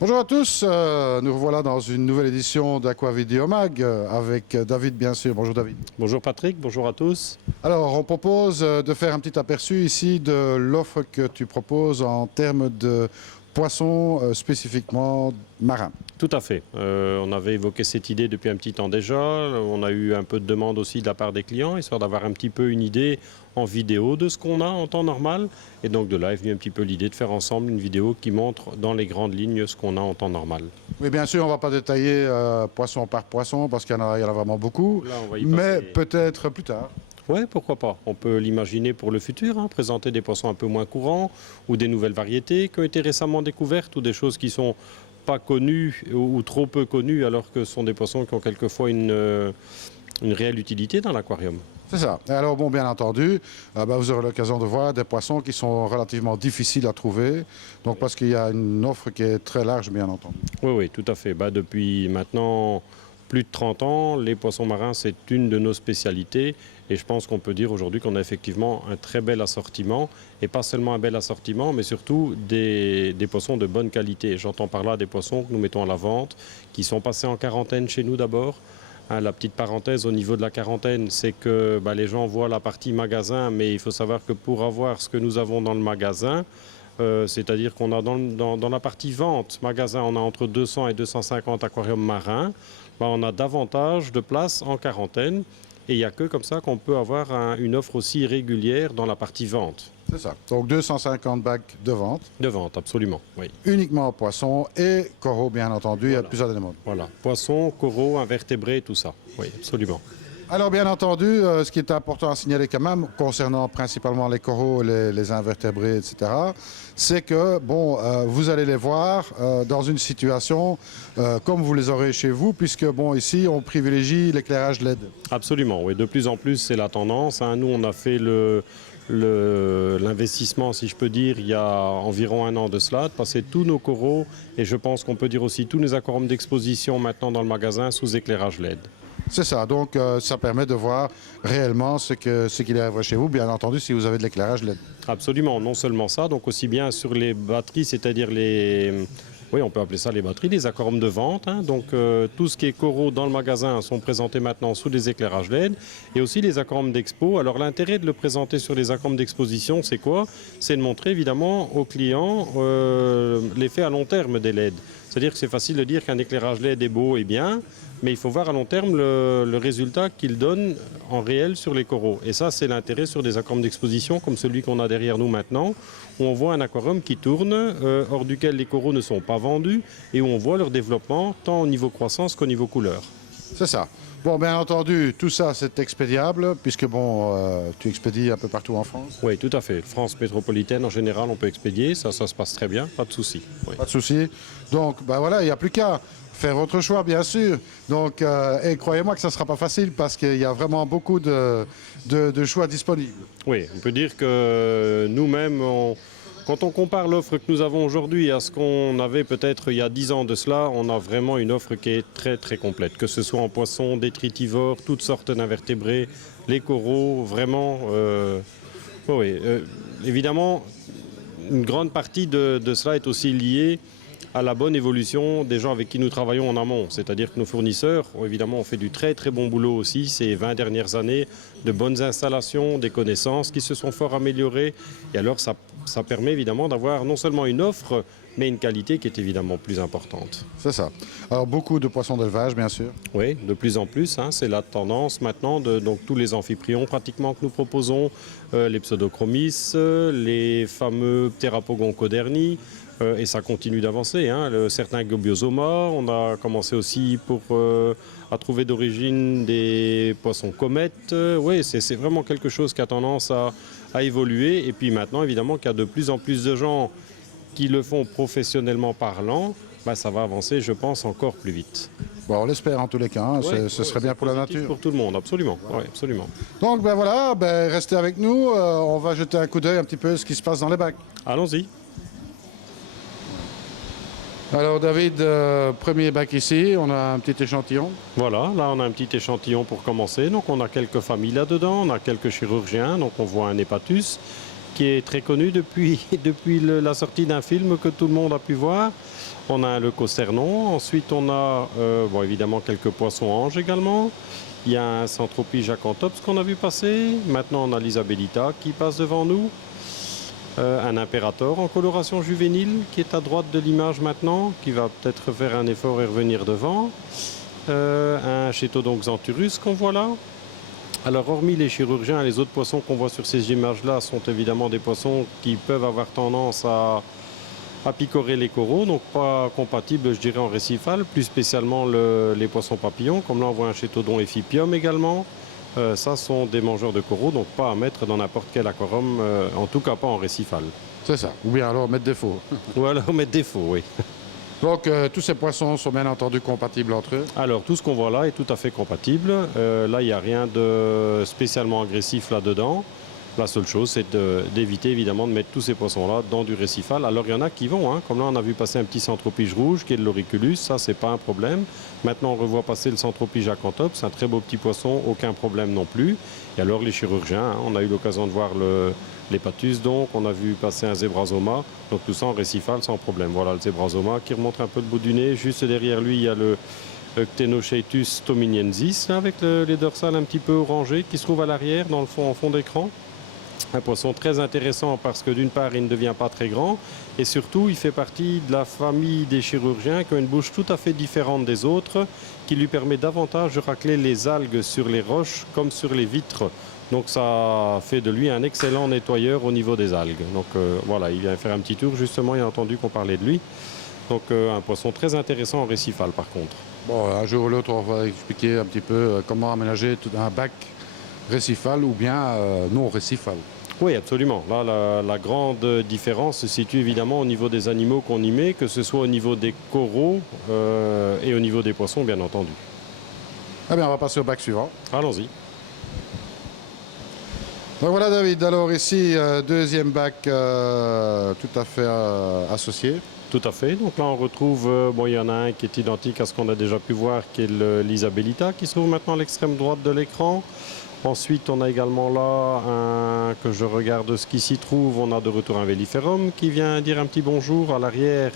Bonjour à tous, nous revoilà dans une nouvelle édition d'Aqua Mag avec David bien sûr. Bonjour David. Bonjour Patrick, bonjour à tous. Alors on propose de faire un petit aperçu ici de l'offre que tu proposes en termes de poissons spécifiquement marins. Tout à fait. On avait évoqué cette idée depuis un petit temps déjà. On a eu un peu de demande aussi de la part des clients, histoire d'avoir un petit peu une idée en vidéo de ce qu'on a en temps normal. Et donc de là est venue un petit peu l'idée de faire ensemble une vidéo qui montre dans les grandes lignes ce qu'on a en temps normal. Oui, bien sûr, on ne va pas détailler poisson par poisson parce qu'il y en a vraiment beaucoup, Là, on va y mais passer. peut-être plus tard. Oui, pourquoi pas. On peut l'imaginer pour le futur, présenter des poissons un peu moins courants ou des nouvelles variétés qui ont été récemment découvertes ou des choses qui sont pas connues ou trop peu connues alors que ce sont des poissons qui ont quelquefois une réelle utilité dans l'aquarium. C'est ça. Alors bon, bien entendu, vous aurez l'occasion de voir des poissons qui sont relativement difficiles à trouver, donc parce qu'il y a une offre qui est très large, bien entendu. Oui, oui, tout à fait. Depuis maintenant plus de 30 ans, les poissons marins, c'est une de nos spécialités. Et je pense qu'on peut dire aujourd'hui qu'on a effectivement un très bel assortiment. Et pas seulement un bel assortiment, mais surtout des poissons de bonne qualité. J'entends par là des poissons que nous mettons à la vente, qui sont passés en quarantaine chez nous d'abord. La petite parenthèse au niveau de la quarantaine, c'est que les gens voient la partie magasin, mais il faut savoir que pour avoir ce que nous avons dans le magasin, c'est-à-dire qu'on a dans la partie vente magasin, on a entre 200 et 250 aquariums marins. On a davantage de places en quarantaine et il n'y a que comme ça qu'on peut avoir une offre aussi régulière dans la partie vente. C'est ça. Donc 250 bacs de vente. De vente, absolument, oui. Uniquement poissons et coraux, bien entendu. Voilà. Il y a plusieurs éléments. Voilà, poissons, coraux, invertébrés, tout ça. Oui, absolument. Alors, bien entendu, ce qui est important à signaler quand même, concernant principalement les coraux, les invertébrés, etc., c'est que, vous allez les voir dans une situation comme vous les aurez chez vous, puisque, ici, on privilégie l'éclairage LED. Absolument, oui. De plus en plus, c'est la tendance. Nous, on a fait l'investissement, si je peux dire, il y a environ un an de cela, de passer tous nos coraux, et je pense qu'on peut dire aussi tous nos aquariums d'exposition maintenant dans le magasin sous éclairage LED. C'est ça, donc ça permet de voir réellement ce qu'il y a chez vous, bien entendu, si vous avez de l'éclairage LED. Absolument, non seulement ça, donc aussi bien sur les batteries, c'est-à-dire oui, on peut appeler ça les batteries, les aquariums de vente. Donc tout ce qui est coraux dans le magasin sont présentés maintenant sous des éclairages LED et aussi les aquariums d'expo. Alors l'intérêt de le présenter sur les aquariums d'exposition, c'est quoi? C'est de montrer évidemment aux clients l'effet à long terme des LED. C'est-à-dire que c'est facile de dire qu'un éclairage LED est beau et bien, mais il faut voir à long terme le résultat qu'il donne en réel sur les coraux. Et ça, c'est l'intérêt sur des aquariums d'exposition comme celui qu'on a derrière nous maintenant, où on voit un aquarium qui tourne, hors duquel les coraux ne sont pas vendus, et où on voit leur développement tant au niveau croissance qu'au niveau couleur. C'est ça. Bon, bien entendu, tout ça, c'est expédiable, puisque, tu expédies un peu partout en France. Oui, tout à fait. France métropolitaine, en général, on peut expédier. Ça se passe très bien, pas de souci. Oui. Pas de souci. Donc, voilà, il n'y a plus qu'à faire votre choix, bien sûr. Donc, et croyez-moi que ça ne sera pas facile, parce qu'il y a vraiment beaucoup de choix disponibles. Oui, on peut dire que nous-mêmes, quand on compare l'offre que nous avons aujourd'hui à ce qu'on avait peut-être il y a 10 ans de cela, on a vraiment une offre qui est très très complète. Que ce soit en poissons, détritivores, toutes sortes d'invertébrés, les coraux, vraiment. Évidemment, une grande partie de cela est aussi liée à la bonne évolution des gens avec qui nous travaillons en amont. C'est-à-dire que nos fournisseurs, évidemment, ont fait du très très bon boulot aussi ces 20 dernières années, de bonnes installations, des connaissances qui se sont fort améliorées. Et alors ça permet évidemment d'avoir non seulement une offre, mais une qualité qui est évidemment plus importante. C'est ça. Alors beaucoup de poissons d'élevage, bien sûr. Oui, de plus en plus. C'est la tendance maintenant de donc, tous les amphiprions pratiquement que nous proposons, les pseudochromis, les fameux ptérapogon coderni. Et ça continue d'avancer. Certains Gobiosoma, on a commencé aussi à trouver d'origine des poissons comètes. Oui, c'est vraiment quelque chose qui a tendance à évoluer. Et puis maintenant, évidemment, qu'il y a de plus en plus de gens qui le font professionnellement parlant, ça va avancer, je pense, encore plus vite. Bon, on l'espère en tous les cas, ce serait bien pour la nature. Pour tout le monde, absolument. Ouais, absolument. Donc voilà, restez avec nous, on va jeter un coup d'œil un petit peu ce qui se passe dans les bacs. Allons-y. Alors David, premier bac ici, on a un petit échantillon. Voilà, là on a un petit échantillon pour commencer. Donc on a quelques familles là-dedans, on a quelques chirurgiens. Donc on voit un hépatus qui est très connu depuis, la sortie d'un film que tout le monde a pu voir. On a le Cocernon, ensuite on a bon, évidemment quelques poissons-anges également. Il y a un Centropige Acanthops qu'on a vu passer. Maintenant on a l'Isabellita qui passe devant nous. Un Imperator en coloration juvénile qui est à droite de l'image maintenant, qui va peut-être faire un effort et revenir devant. Un Chétodon Xanthurus qu'on voit là. Alors hormis les chirurgiens, les autres poissons qu'on voit sur ces images-là sont évidemment des poissons qui peuvent avoir tendance à picorer les coraux, donc pas compatibles, je dirais, en récifal, plus spécialement les poissons papillons, comme là on voit un Chétodon Ephipium également. Ça sont des mangeurs de coraux, donc pas à mettre dans n'importe quel aquarium, en tout cas pas en récifal. C'est ça. Ou bien alors mettre des faux. Ou alors mettre des faux, oui. Donc tous ces poissons sont bien entendu compatibles entre eux. Alors tout ce qu'on voit là est tout à fait compatible. Là, il n'y a rien de spécialement agressif là-dedans. La seule chose, c'est d'éviter évidemment de mettre tous ces poissons-là dans du récifal. Alors il y en a qui vont, hein. Comme là on a vu passer un petit Centropige rouge qui est de l'Auriculus, ça c'est pas un problème. Maintenant on revoit passer le Centropige Acanthops, c'est un très beau petit poisson, aucun problème non plus. Et alors les chirurgiens, hein, on a eu l'occasion de voir l'Hepatus donc, on a vu passer un Zebrazoma, donc tout ça en récifal sans problème. Voilà le Zebrazoma qui remonte un peu le bout du nez, juste derrière lui il y a le Ctenochaetus tominiensis avec les dorsales un petit peu orangées qui se trouvent à l'arrière dans le fond, en fond d'écran. Un poisson très intéressant parce que d'une part il ne devient pas très grand et surtout il fait partie de la famille des chirurgiens qui ont une bouche tout à fait différente des autres qui lui permet davantage de racler les algues sur les roches comme sur les vitres. Donc ça fait de lui un excellent nettoyeur au niveau des algues. Donc voilà, il vient faire un petit tour justement, il a entendu qu'on parlait de lui. Donc un poisson très intéressant en récifal par contre. Bon, un jour ou l'autre on va expliquer un petit peu comment aménager un bac récifal ou bien non récifal. Oui, absolument. Là, la grande différence se situe évidemment au niveau des animaux qu'on y met, que ce soit au niveau des coraux et au niveau des poissons, bien entendu. Eh bien, on va passer au bac suivant. Allons-y. Donc voilà, David. Alors ici, deuxième bac tout à fait associé. Tout à fait. Donc là, on retrouve, bon, il y en a un qui est identique à ce qu'on a déjà pu voir, qui est l'Isabellita, qui se trouve maintenant à l'extrême droite de l'écran. Ensuite, on a également là, que je regarde ce qui s'y trouve, on a de retour un Velliferum qui vient dire un petit bonjour. À l'arrière,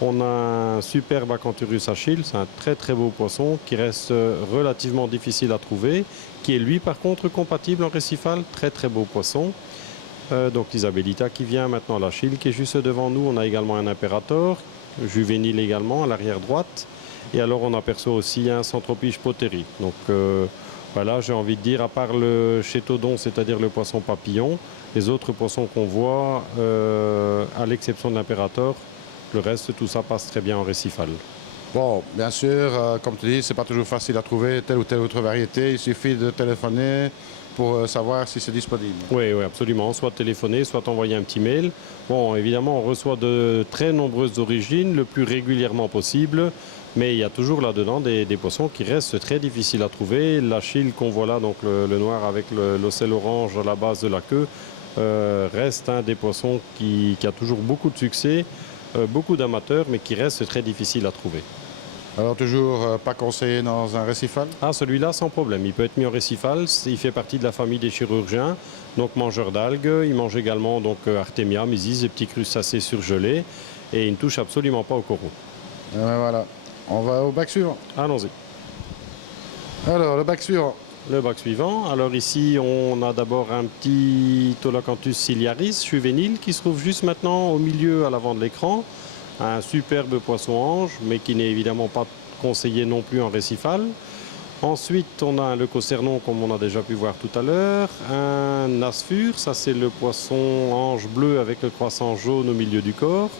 on a un superbe Acanthurus Achille, c'est un très très beau poisson qui reste relativement difficile à trouver, qui est lui par contre compatible en récifal, très très beau poisson. Donc l'Isabellita qui vient maintenant, l'Achille qui est juste devant nous. On a également un Imperator, juvénile également à l'arrière droite. Et alors on aperçoit aussi un Centropige Potteri. Donc voilà, j'ai envie de dire, à part le Chétodon, c'est-à-dire le poisson papillon, les autres poissons qu'on voit, à l'exception de l'Imperator, le reste, tout ça passe très bien en récifal. Bon, bien sûr, comme tu dis, c'est pas toujours facile à trouver telle ou telle autre variété. Il suffit de téléphoner pour savoir si c'est disponible. Oui, oui, absolument. Soit téléphoner, soit envoyer un petit mail. Bon, évidemment, on reçoit de très nombreuses origines, le plus régulièrement possible. Mais il y a toujours là-dedans des poissons qui restent très difficiles à trouver. L'Achille qu'on voit là, donc le noir avec l'ocelle orange à la base de la queue, reste un des poissons qui a toujours beaucoup de succès, beaucoup d'amateurs, mais qui reste très difficile à trouver. Alors toujours pas conseillé dans un récifal? Ah, celui-là sans problème, il peut être mis en récifal, il fait partie de la famille des chirurgiens, donc mangeur d'algues, il mange également donc Artemia, Mysis, des petits crustacés surgelés, et il ne touche absolument pas au coraux. Voilà, on va au bac suivant. Allons-y. Alors, le bac suivant. Le bac suivant, alors ici on a d'abord un petit Tolacanthus ciliaris juvénile qui se trouve juste maintenant au milieu à l'avant de l'écran. Un superbe poisson-ange, mais qui n'est évidemment pas conseillé non plus en récifal. Ensuite, on a le Cocernon, comme on a déjà pu voir tout à l'heure. Un Asfur, ça c'est le poisson-ange bleu avec le croissant jaune au milieu du corps,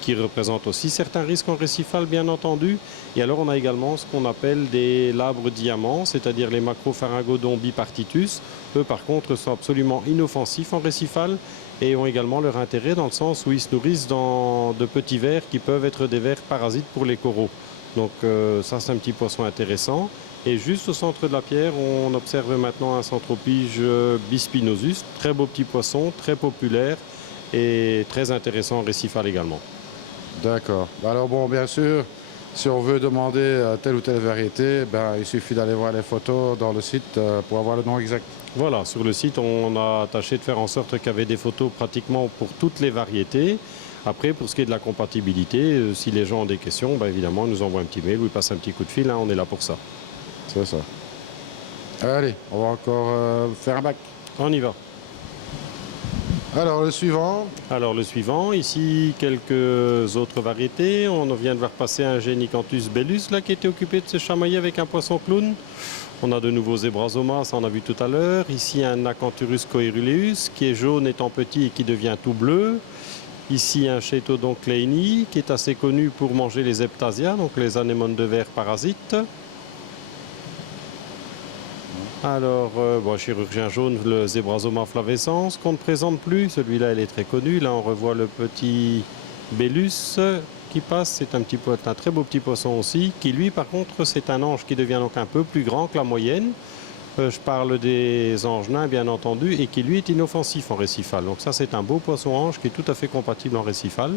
qui représente aussi certains risques en récifal, bien entendu. Et alors, on a également ce qu'on appelle des labres diamants, c'est-à-dire les Macropharyngodon bipartitus. Eux, par contre, sont absolument inoffensifs en récifal et ont également leur intérêt dans le sens où ils se nourrissent dans de petits vers qui peuvent être des vers parasites pour les coraux. Donc ça, c'est un petit poisson intéressant. Et juste au centre de la pierre, on observe maintenant un Centropige bispinosus, très beau petit poisson, très populaire et très intéressant en récifal également. D'accord. Alors bon, bien sûr, si on veut demander telle ou telle variété, ben, il suffit d'aller voir les photos dans le site pour avoir le nom exact. Voilà, sur le site, on a tâché de faire en sorte qu'il y avait des photos pratiquement pour toutes les variétés. Après, pour ce qui est de la compatibilité, si les gens ont des questions, bah, évidemment, ils nous envoient un petit mail ou ils passent un petit coup de fil, hein, on est là pour ça. C'est ça. Allez, on va encore faire un bac. On y va. Alors, le suivant. Alors le suivant, ici quelques autres variétés. On vient de voir passer un Genicanthus bellus là, qui était occupé de se chamailler avec un poisson clown. On a de nouveaux Zebrasomas, ça on a vu tout à l'heure. Ici un Acanthurus coeruleus qui est jaune étant petit et qui devient tout bleu. Ici un Chaetodon kleini qui est assez connu pour manger les Heptasia, donc les anémones de verre parasites. Alors, chirurgien jaune, le Zebrasoma flavescens, qu'on ne présente plus. Celui-là, il est très connu. Là, on revoit le petit Bellus qui passe. C'est un très beau petit poisson aussi, qui lui, par contre, c'est un ange qui devient donc un peu plus grand que la moyenne. Je parle des anges nains, bien entendu, et qui, lui, est inoffensif en récifal. Donc ça, c'est un beau poisson-ange qui est tout à fait compatible en récifal.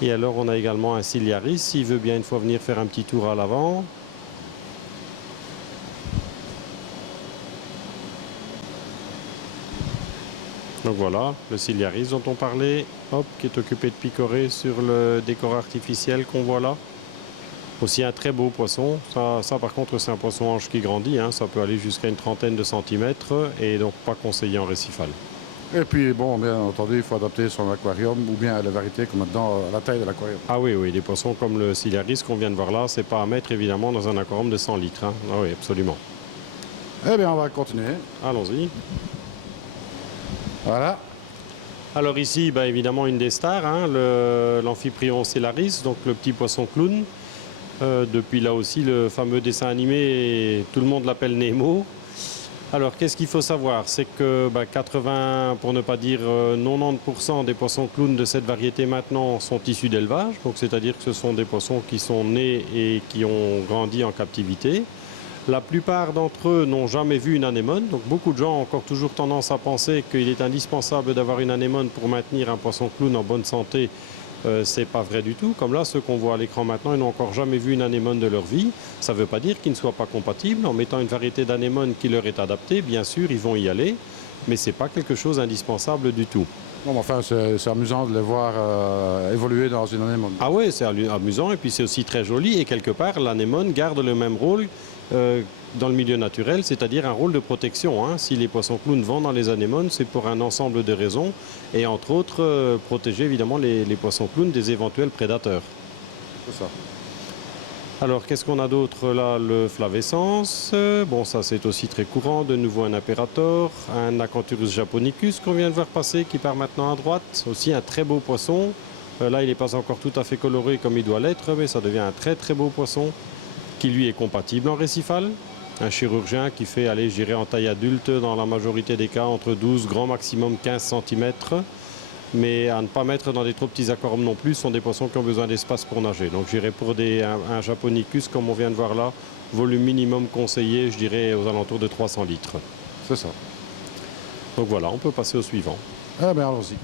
Et alors, on a également un Ciliaris, s'il veut bien une fois venir faire un petit tour à l'avant. Donc voilà, le Ciliaris dont on parlait, hop, qui est occupé de picorer sur le décor artificiel qu'on voit là. Aussi un très beau poisson. Ça par contre, c'est un poisson-ange qui grandit. Hein. Ça peut aller jusqu'à une trentaine de centimètres et donc pas conseillé en récifal. Et puis, bon, bien entendu, il faut adapter son aquarium ou bien la variété comme maintenant à la taille de l'aquarium. Ah oui, oui, des poissons comme le Ciliaris qu'on vient de voir là, c'est pas à mettre évidemment dans un aquarium de 100 litres. Hein. Ah oui, absolument. Eh bien, on va continuer. Allons-y. Voilà. Alors ici, bah, évidemment, une des stars, hein, l'Amphiprion cellaris, donc le petit poisson clown. Depuis là aussi, le fameux dessin animé, tout le monde l'appelle Nemo. Alors, qu'est-ce qu'il faut savoir? C'est que 80, pour ne pas dire 90% des poissons clowns de cette variété maintenant sont issus d'élevage. Donc, c'est-à-dire que ce sont des poissons qui sont nés et qui ont grandi en captivité. La plupart d'entre eux n'ont jamais vu une anémone, donc beaucoup de gens ont encore toujours tendance à penser qu'il est indispensable d'avoir une anémone pour maintenir un poisson clown en bonne santé. C'est pas vrai du tout. Comme là, ceux qu'on voit à l'écran maintenant, ils n'ont encore jamais vu une anémone de leur vie. Ça ne veut pas dire qu'ils ne soient pas compatibles. En mettant une variété d'anémone qui leur est adaptée, bien sûr, ils vont y aller, mais ce n'est pas quelque chose d'indispensable du tout. Bon, enfin, c'est amusant de les voir évoluer dans une anémone. Ah oui, c'est amusant et puis c'est aussi très joli. Et quelque part, l'anémone garde le même rôle dans le milieu naturel, c'est-à-dire un rôle de protection. Hein. Si les poissons clowns vont dans les anémones, c'est pour un ensemble de raisons. Et entre autres, protéger évidemment les poissons clowns des éventuels prédateurs. C'est ça. Alors, qu'est-ce qu'on a d'autre là? Le flavescens. Bon, ça c'est aussi très courant. De nouveau un Apperator, un Acanthurus japonicus qu'on vient de voir passer, qui part maintenant à droite. Aussi un très beau poisson. Là, il n'est pas encore tout à fait coloré comme il doit l'être, mais ça devient un très très beau poisson qui lui est compatible en récifal. Un chirurgien qui fait, allez, je dirais en taille adulte, dans la majorité des cas, entre 12, grand maximum 15 cm. Mais à ne pas mettre dans des trop petits aquariums non plus, ce sont des poissons qui ont besoin d'espace pour nager. Donc j'irai pour un Japonicus, comme on vient de voir là, volume minimum conseillé, je dirais aux alentours de 300 litres. C'est ça. Donc voilà, on peut passer au suivant. Eh bien, allons-y.